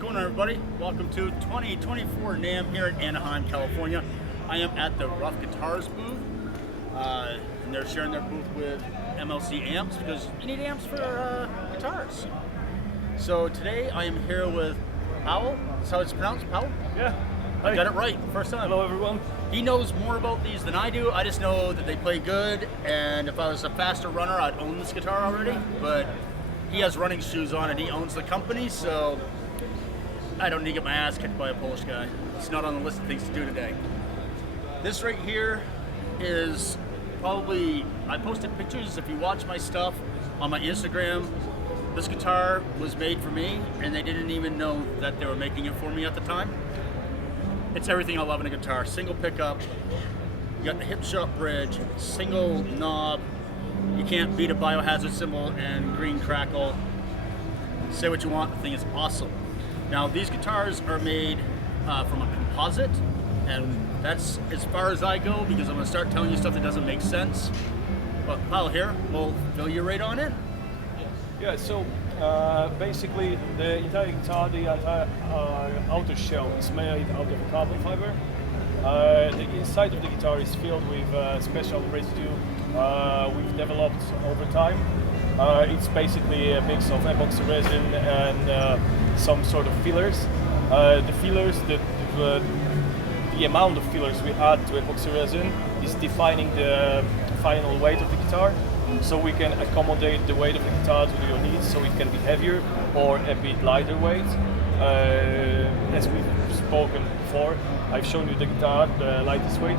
going on, everybody? Welcome to 2024 Namm here in Anaheim, California. I am at the Ruf Guitars booth, and they're sharing their booth with MLC amps because you need amps for guitars. So today I am here with Powell. That's how it's pronounced, Powell? Yeah. I got it right first time. Hello, everyone. He knows more about these than I do. I just know that they play good, and if I was a faster runner, I'd own this guitar already. But he has running shoes on, and he owns the company, so I don't need to get my ass kicked by a Polish guy. It's not on the list of things to do today. This right here is probably, I posted pictures, if you watch my stuff on my Instagram, this guitar was made for me, and they didn't even know that they were making it for me at the time. It's everything I love in a guitar. Single pickup, you got the hip shot bridge, single knob, you can't beat a biohazard symbol and green crackle. Say what you want, the thing is awesome. Now these guitars are made from a composite, and that's as far as I go because I'm gonna start telling you stuff that doesn't make sense. But Kyle here will fill you right on in. Yeah, so basically the entire guitar, the entire outer shell is made out of carbon fiber. The inside of the guitar is filled with special residue we've developed over time. It's basically a mix of epoxy resin and some sort of fillers. The fillers, the amount of fillers we add to epoxy resin is defining the final weight of the guitar. So we can accommodate the weight of the guitar to your needs, so it can be heavier or a bit lighter weight. As we've spoken before, I've shown you the guitar, the lightest weight.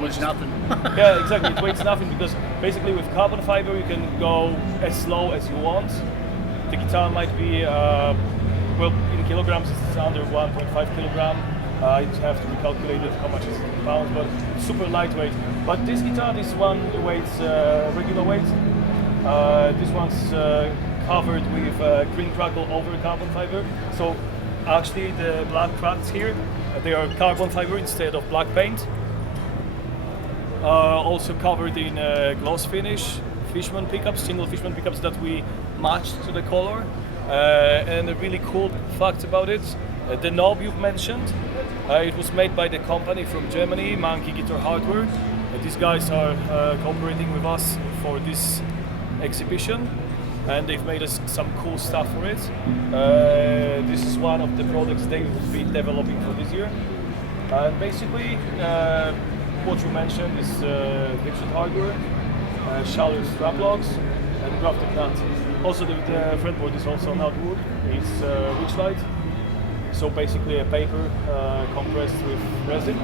Which is nothing. Yeah, exactly. It weighs nothing because basically with carbon fiber you can go as slow as you want. The guitar might be, well, in kilograms it's under 1.5 kilogram. It have to be calculated how much is in pounds, but super lightweight. But this guitar, this one weighs regular weight. This one's covered with green crackle over carbon fiber. So actually the black cracks here, they are carbon fiber instead of black paint. Also covered in gloss finish, Fishman pickups, single Fishman pickups that we matched to the color. And a really cool fact about it, the knob you've mentioned, it was made by the company from Germany, Monkey Guitar Hardware. These guys are cooperating with us for this exhibition, and they've made us some cool stuff for it. This is one of the products they will be developing for this year. And basically, what you mentioned is Dixon hardware, shallow strap locks, and grafted nuts. Also, the fretboard is also not wood; it's Richlite. So basically, a paper compressed with resin.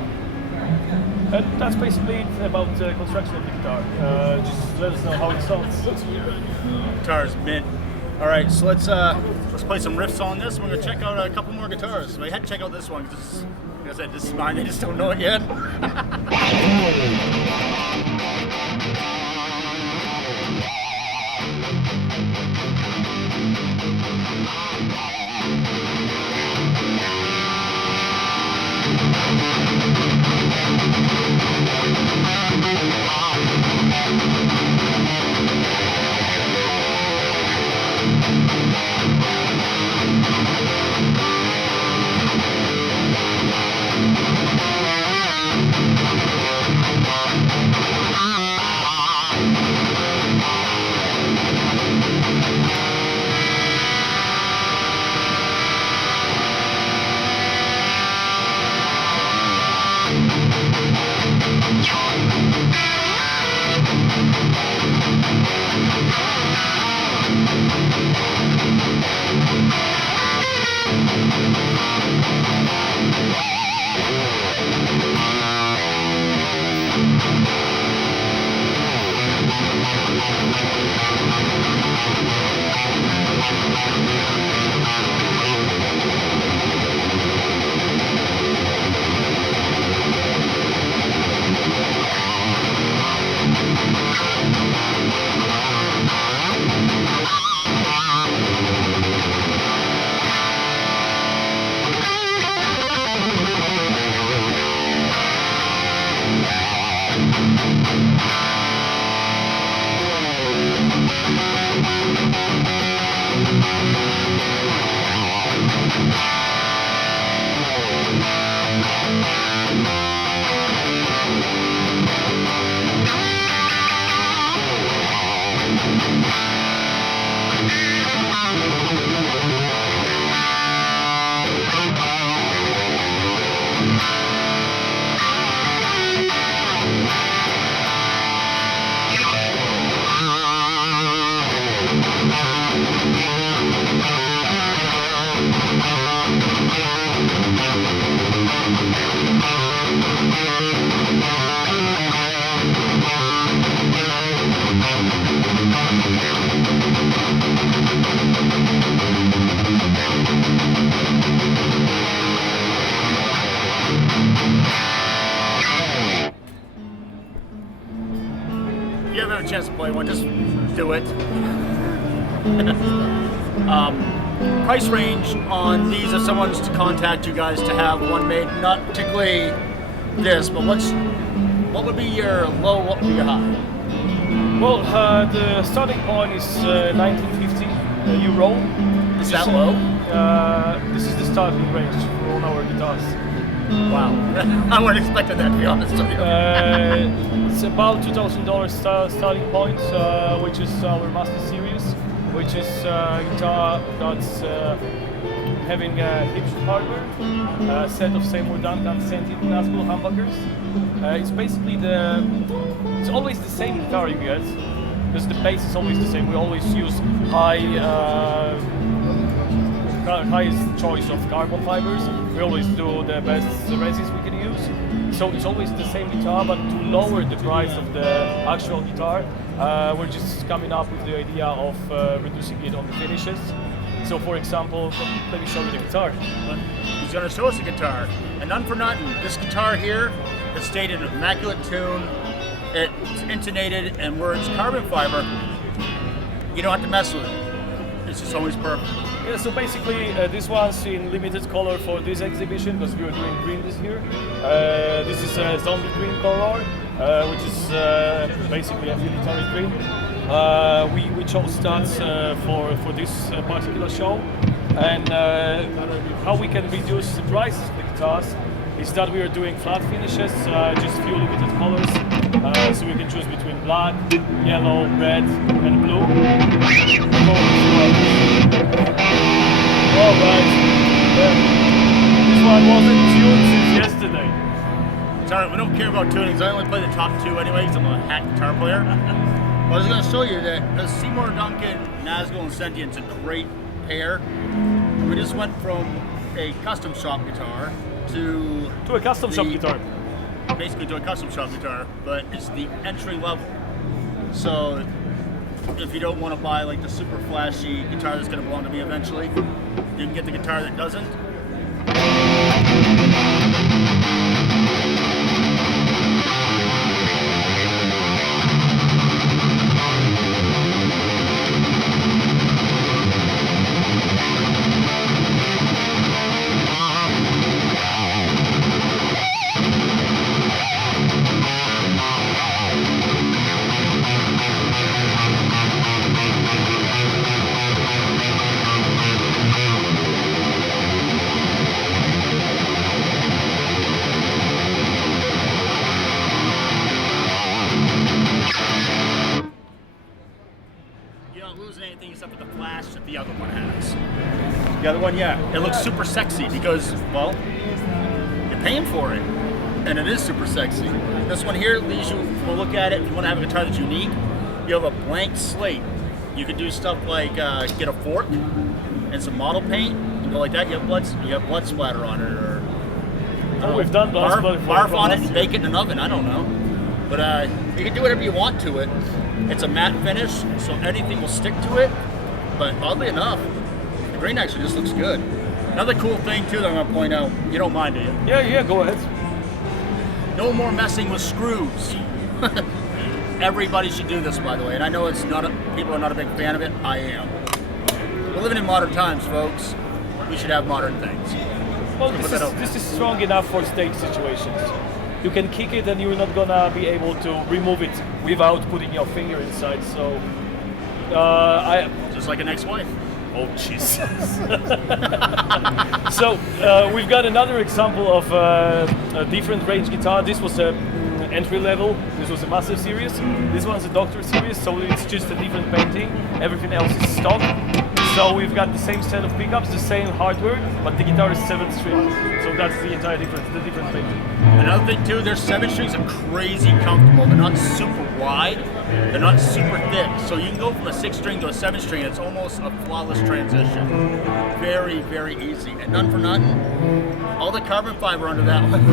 And that's basically it about the construction of the guitar. Just let us know how it sounds. Guitar's mint. All right, so let's play some riffs on this. We're gonna check out a couple more guitars. We had to check out this one because, like I said, this is mine. They just don't know it yet. chance to play one, just do it. Price range on these if someone's to contact you guys to have one made, not particularly this, but what would be your low, what would be your high? Well, the starting point is 1950 euro. Is that low? This is the starting range for all our guitars. Wow. I wasn't expecting that, to be honest with you. It's about $2,000 starting point, which is our Master Series, which is a guitar that's having a hinged hardware, a set of same redundant scented Nazgul humbuckers. It's basically it's always the same guitar you get, because the bass is always the same. We always use highest choice of carbon fibers. We always do the best resins we can use. So it's always the same guitar, but to lower the price of the actual guitar, we're just coming up with the idea of reducing it on the finishes. So for example, let me show you the guitar. He's going to show us the guitar. And none for nothing, this guitar here is stayed in immaculate tune. It's intonated, and where it's carbon fiber, you don't have to mess with it. It's just always perfect. Yeah, so basically this one's in limited color for this exhibition because we are doing green this year. This is a zombie green color, which is basically a military green. We chose that for this particular show, and how we can reduce the prices of the guitars is that we are doing flat finishes, just few limited colors, so we can choose between black, yellow, red, and blue. Alright, this one wasn't tuned since yesterday. It's alright, we don't care about tunings. I only play the top two anyway because I'm a hack guitar player. I was going to show you that the Seymour Duncan, Nazgul, and Sentient's a great pair. We just went from a custom shop guitar to a custom shop guitar. Basically to a custom shop guitar, but it's the entry level. So if you don't want to buy like the super flashy guitar that's going to belong to me eventually, you can get the guitar that doesn't. Anything except for the flash that the other one has. The other one, yeah, it looks super sexy because, well, you're paying for it, and it is super sexy. This one here leaves you, we'll look at it, if you want to have a guitar that's unique, you have a blank slate. You can do stuff like get a fork and some model paint, and go like that, you have blood splatter on it, or we've done barf on it and bake it in an oven, I don't know. But you can do whatever you want to it. It's a matte finish, so anything will stick to it, but oddly enough, the green actually just looks good. Another cool thing too that I'm gonna point out, you don't mind, do you? Yeah, go ahead. No more messing with screws. Everybody should do this, by the way, and I know people are not a big fan of it, I am. We're living in modern times, folks. We should have modern things. Well, this is strong enough for stage situations. You can kick it and you're not gonna be able to remove it without putting your finger inside. So, just like an ex-wife. Oh Jesus! So we've got another example of a different range guitar. This was a entry level. This was a Master Series. This one's a Doctor Series, so it's just a different painting. Everything else is stock. So we've got the same set of pickups, the same hardware, but the guitar is 7 strings. So that's the entire difference, the different painting. Another thing too, their 7 strings are crazy comfortable. They're not super wide, they're not super thick. So you can go from a 6 string to a 7 string, it's almost a flawless transition. Very, very easy. And none for nothing, all the carbon fiber under that one.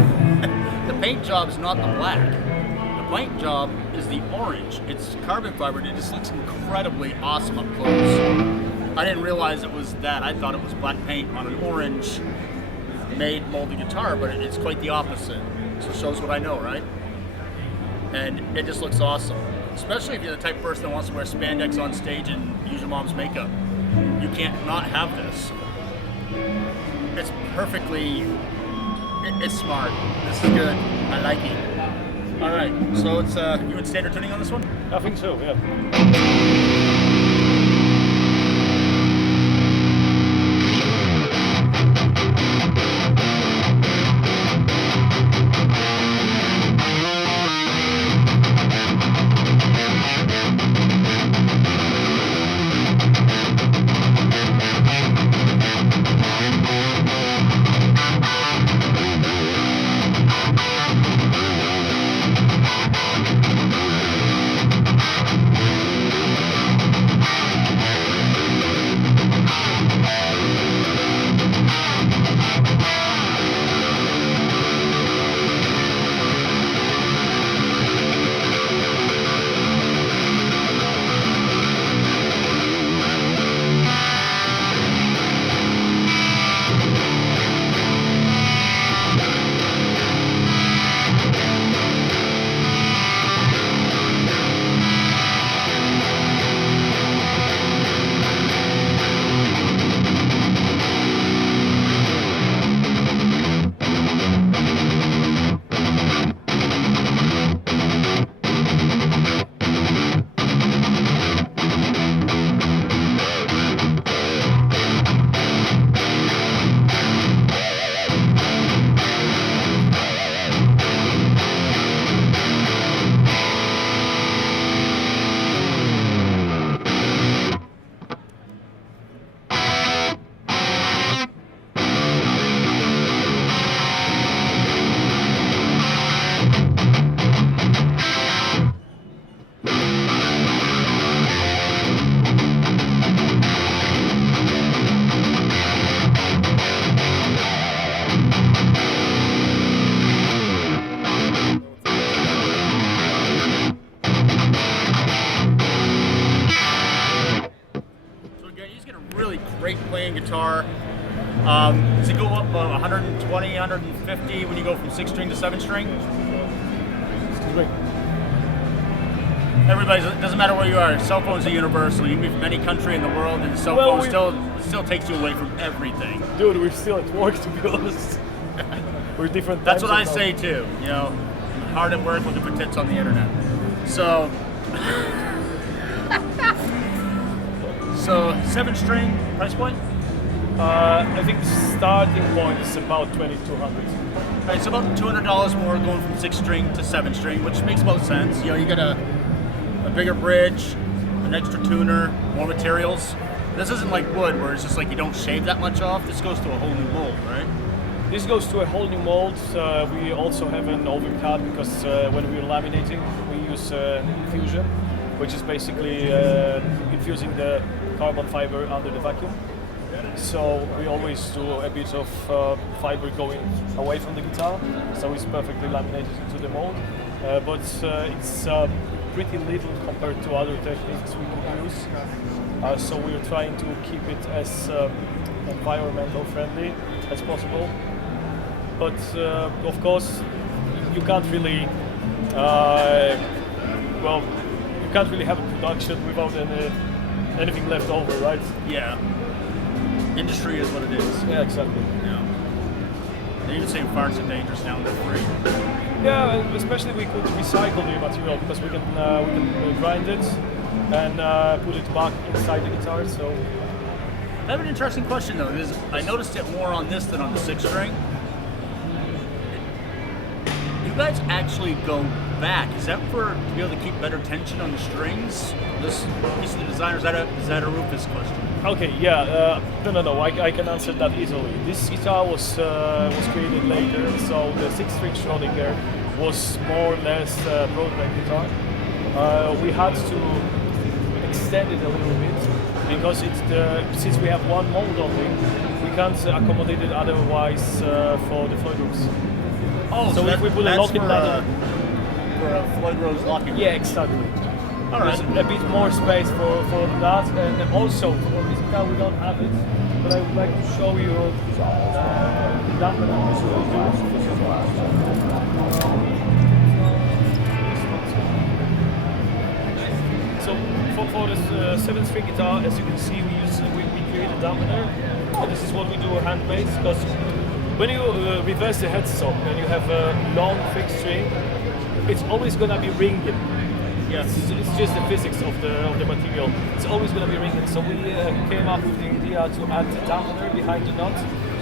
The paint job is not the black. The paint job is the orange. It's carbon fiber and it just looks incredibly awesome up close. I didn't realize it was that. I thought it was black paint on an orange made molded guitar, but it's quite the opposite. So it shows what I know, right? And it just looks awesome. especially if you're the type of person that wants to wear spandex on stage and use your mom's makeup. You can't not have this. It's perfectly, it's smart. This is good. I like it. All right, so it's you in standard tuning on this one? I think so, yeah. Great playing guitar. Does it go up 120, 150 when you go from 6 string to 7 string? Everybody's, it doesn't matter where you are, cell phones are universal. You can be from any country in the world and the cell phone still takes you away from everything. Dude, we're still at work, to be honest. We're different. That's what I say too, you know. Hard at work looking for tips on the internet. So, so 7 string price point? I think the starting point is about 2,200. Right, so about $200 more going from 6 string to 7 string, which makes most sense. You know, you got a bigger bridge, an extra tuner, more materials. This isn't like wood where it's just like you don't shave that much off. This goes to a whole new mold, right? This goes to a whole new mold. We also have an overcut because when we're laminating, we use infusion, which is basically infusing the carbon fiber under the vacuum. So we always do a bit of fiber going away from the guitar, so it's perfectly laminated into the mold. But it's pretty little compared to other techniques we could use. So we're trying to keep it as environmental friendly as possible. But of course, you can't really, well, you can't really have a production without anything left over, right? Yeah. Industry is what it is. Yeah, exactly. Yeah. They even say farts are dangerous now, they're free. Yeah, especially we could recycle the material because we can grind it and put it back inside the guitar. So I have an interesting question though, because I noticed it more on this than on the 6 string. You guys actually go back. Is that for to be able to keep better tension on the strings? This piece of the designer, is that a Rufus question? Okay, yeah, no, I can answer that easily. This guitar was created later, so the 6-string Schrodinger was more or less a prototype guitar. We had to extend it a little bit because since we have one mold only, we can't accommodate it otherwise for the Floyd Rose. Oh, so if we put a locking ladder for a Floyd Rose locking. Yeah, exactly. All right. There's a bit more space for that, and also for this guitar we don't have it, but I would like to show you that. for this 7-string guitar, as you can see, we create a dampener. And this is what we do handmade, because when you reverse the headstock and you have a long fixed string, it's always gonna be ringing. Yes. It's just the physics of the material. It's always gonna be ringing. So we came up with the idea to add the dampener behind the nut.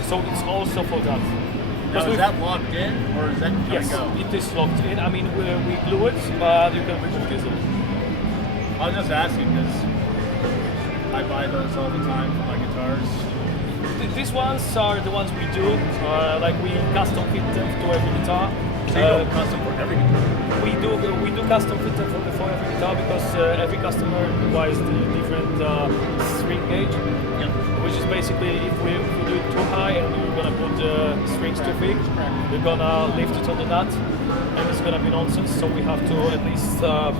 So it's also for that. Now, is that locked in, or is that gonna Yes, go? it is locked in. I mean, we glue it, but you can remove it easily. I was just asking because I buy those all the time for my guitars. These ones are the ones we do. Like we custom fit them to every guitar. So you don't custom for every guitar. We do custom fit them for every guitar because every customer requires the different string gauge. Yep. Which is basically if we do it too high and we're gonna put the strings too big, we're gonna lift it on the nut, and it's gonna be nonsense. So we have to at least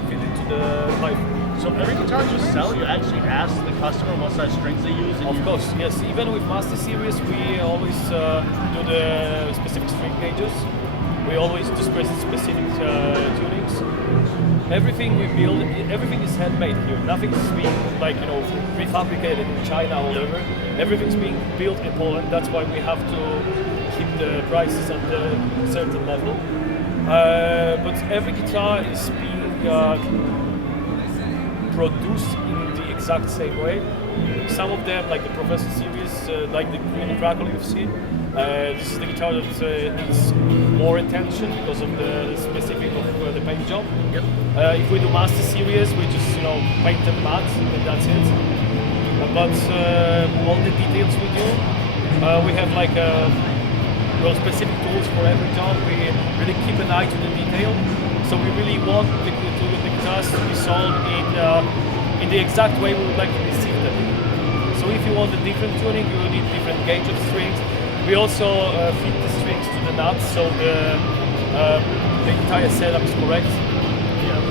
fit it to the pipe. So every guitar you sell, you actually ask the customer what size strings they use? And Of course, yes. Even with Master Series, we always do the specific string gauges. We always do specific tunings. Everything we build, everything is handmade here. Nothing is being prefabricated in China or whatever. Everything's being built in Poland. That's why we have to keep the prices at a certain level. But every guitar is being produced in the exact same way. Some of them, like the Professor series, like the Green Crackle you've seen, this is the guitar that needs more attention because of the specific of the paint job. Yep. If we do Master series, we just paint them matte and that's it. But all the details we do, we have like specific tools for every job. We really keep an eye to the detail. So we really want the guitars to be sold in the exact way we would like to receive them. So if you want a different tuning, you will need different gauge of strings. We also fit the strings to the nuts, so the entire setup is correct. Yeah.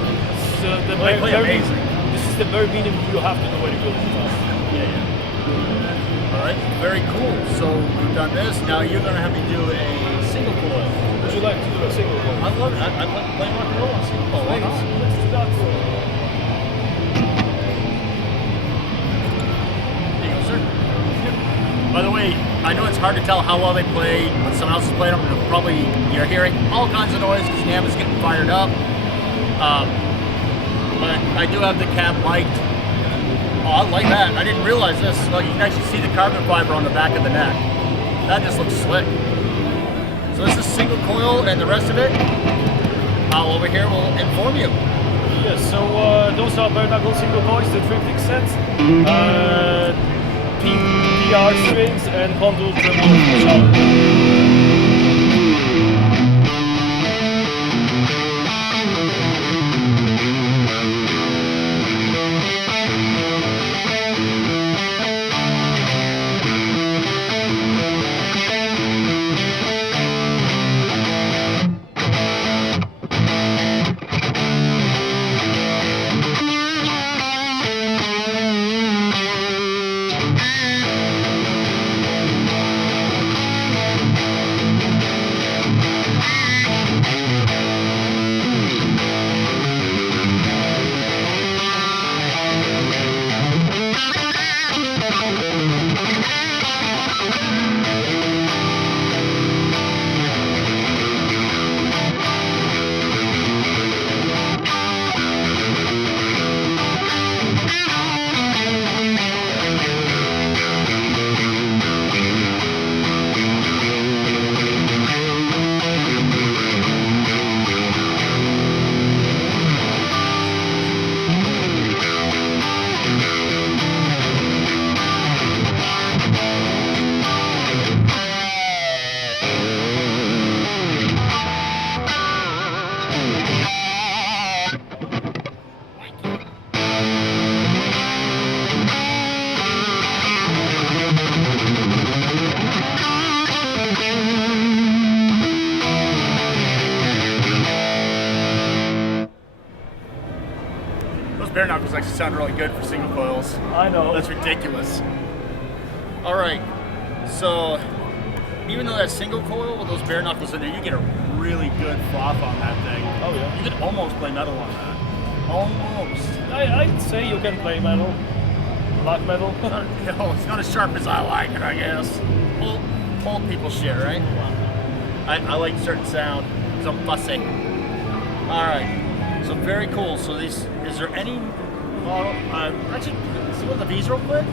So They play amazing. this is the very minimum you have to do when you build a guitar. Yeah. All right, very cool. So we've done this. Now you're going to have me do a single coil. Would you like to do a single one? I love it. I'd like to play rock and roll on single coil. Why not? Let's do that. There you go, sir. By the way, I know it's hard to tell how well they play when someone else is playing them. And probably you're hearing all kinds of noise because Namm is getting fired up. But I do have the cab mic'd. Oh, I like that. I didn't realize this. Well, you can actually see the carbon fiber on the back of the neck. That just looks slick. So this is single coil, and the rest of it, over here will inform you. Yes, so those are bare knuckle single coils, the triptych set, PR strings, and contour treble. Bare knuckles actually sound really good for single coils. I know. That's ridiculous. All right, so even though that's single coil with those bare knuckles in there, you get a really good froth on that thing. Oh yeah. You could almost play metal on that. Almost. I'd say you can play metal, black metal. You know, it's not as sharp as I like it, I guess. Old people shit, right? I like certain sound because I'm fussy. All right. So very cool. So these, is there any model? Actually, see what the V's real quick.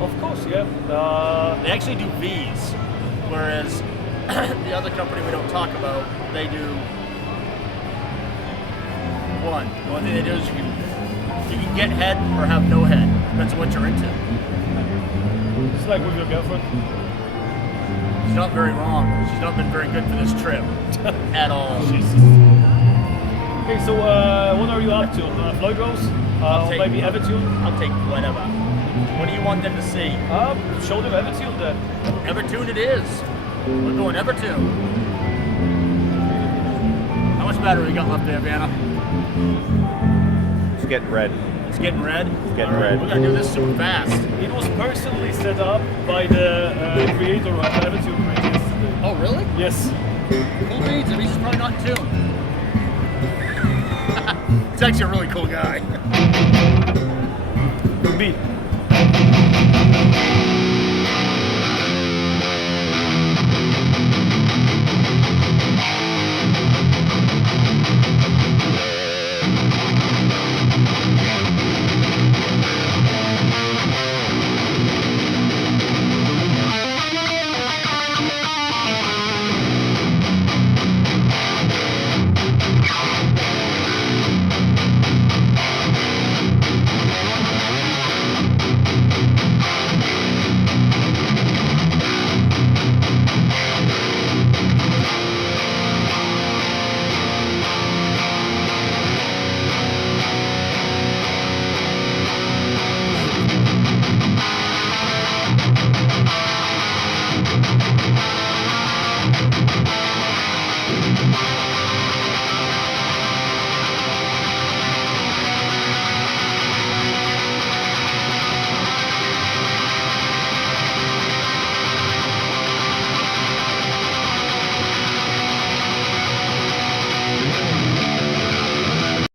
Of course, yeah. They actually do V's, whereas the other company we don't talk about, they do one. The only thing they do is you can get head or have no head. Depends on what you're into. It's like with your girlfriend. She's not very wrong. She's not been very good for this trip at all. Okay, so what are you up to? Floyd Rose? Or maybe Evertune? I'll take whatever. What do you want them to see? Show them Evertune then. Evertune it is. We're going Evertune. How much battery we got left there, Vanna? It's getting red. It's getting red? It's getting All right, red. we're gonna do this super fast. It was personally set up by the creator of Evertune yesterday. Oh, really? Yes. Cool beans. I mean, he's probably not in tune. He's actually a really cool guy. Beat.